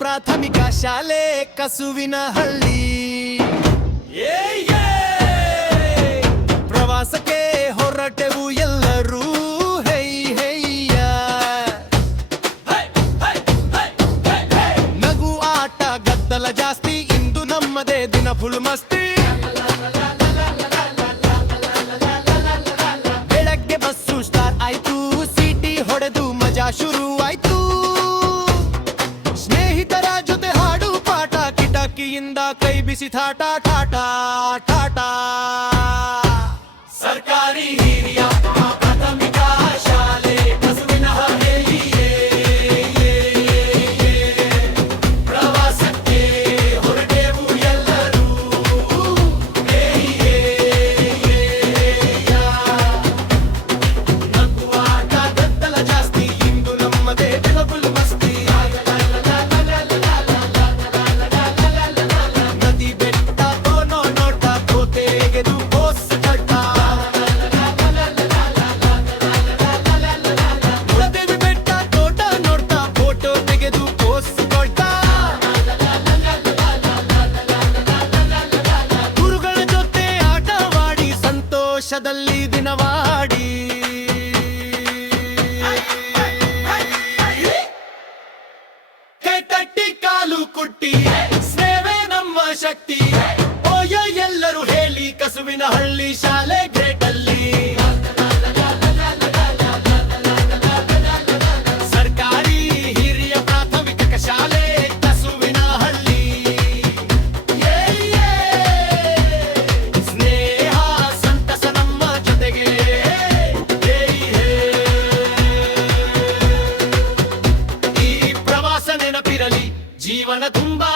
ಪ್ರಾಥಮಿಕ ಶಾಲೆ ಕಸುವಿನಹಳ್ಳಿ. ಪ್ರವಾಸಕ್ಕೆ ಹೊರಟೆವು ಎಲ್ಲರೂ ಹೆಯ್ಯ. ನಗು ಆಟ ಗದ್ದಲ ಜಾಸ್ತಿ, ಇಂದು ನಮ್ಮದೇ ದಿನ ಫುಲ್ ಮಸ್ತಿ. ಬೆಳಗ್ಗೆ ಬಸ್ಸು ಸ್ಟಾರ್ ಆಯ್ತು, ಸಿಟಿ ಹೊಡೆದು ಮಜಾ ಶುರು ಆಯ್ತು. ಸ್ನೇಹಿತರ ಜೊತೆ ಹಾಡು ಪಾಠ, ಕಿಟಕಿಯಿಂದ ಕೈ ಬಿಸಿ ಠಾಟಾ ಠಾಟಾ ಠಾಟಾ. ಸರ್ಕಾರಿ ಹಿರಿಯ ಪ್ರಾಥಮಿಕ ಶಾಲೆ ಕಸುವಿನಹಳ್ಳಿ. ಪ್ರವಾಸಕ್ಕೆ ಹೊರಟೆವು ಎಲ್ಲರೂ ನಗು ಆಟ ಗದ್ದಲ ಜಾಸ್ತಿ, ಇಂದು ನಮ್ಮದೇ ಫುಲ್ ಮಸ್ತಿ. ನದಿ ಬೆಟ್ಟ ಕೋನೋ ನೋಟ, ಕೋತೆಗೆದು ಪೋಸ್ ಕಟ್ಟ. ಮುಳದೇವಿ ಬೆಟ್ಟ ತೋಟ ನೋಡ್ತಾ ಫೋಟೋ ತೆಗೆದು ಪೋಸ್ ಕೊಟ್ಟ. ಗುರುಗಳ ಜೊತೆ ಆಟವಾಡಿ ಸಂತೋಷದಲ್ಲಿ ದಿನವಾಡಿ. ಕೈ ತಟ್ಟಿ ಕಾಲು ಕುಟ್ಟಿ, ಸ್ನೇಹವೇ ನಮ್ಮ ಶಕ್ತಿ. ಓಯೋ ಎಲ್ಲರೂ ಹೇಳಿ, ಕಸುವಿನಹಳ್ಳಿ ಶಾಲೆ ಗ್ರೇಟ್ ಅಲ್ಲಿ. ಸರ್ಕಾರಿ ಹಿರಿಯ ಪ್ರಾಥಮಿಕ ಶಾಲೆ ಕಸುವಿನಹಳ್ಳಿ. ಸ್ನೇಹ ಸಂತಸ ನಮ್ಮ ಜೊತೆಗೆ. ಈ ಪ್ರವಾಸ ನೆನಪಿರಲಿ, ಜೀವನ ತುಂಬಾ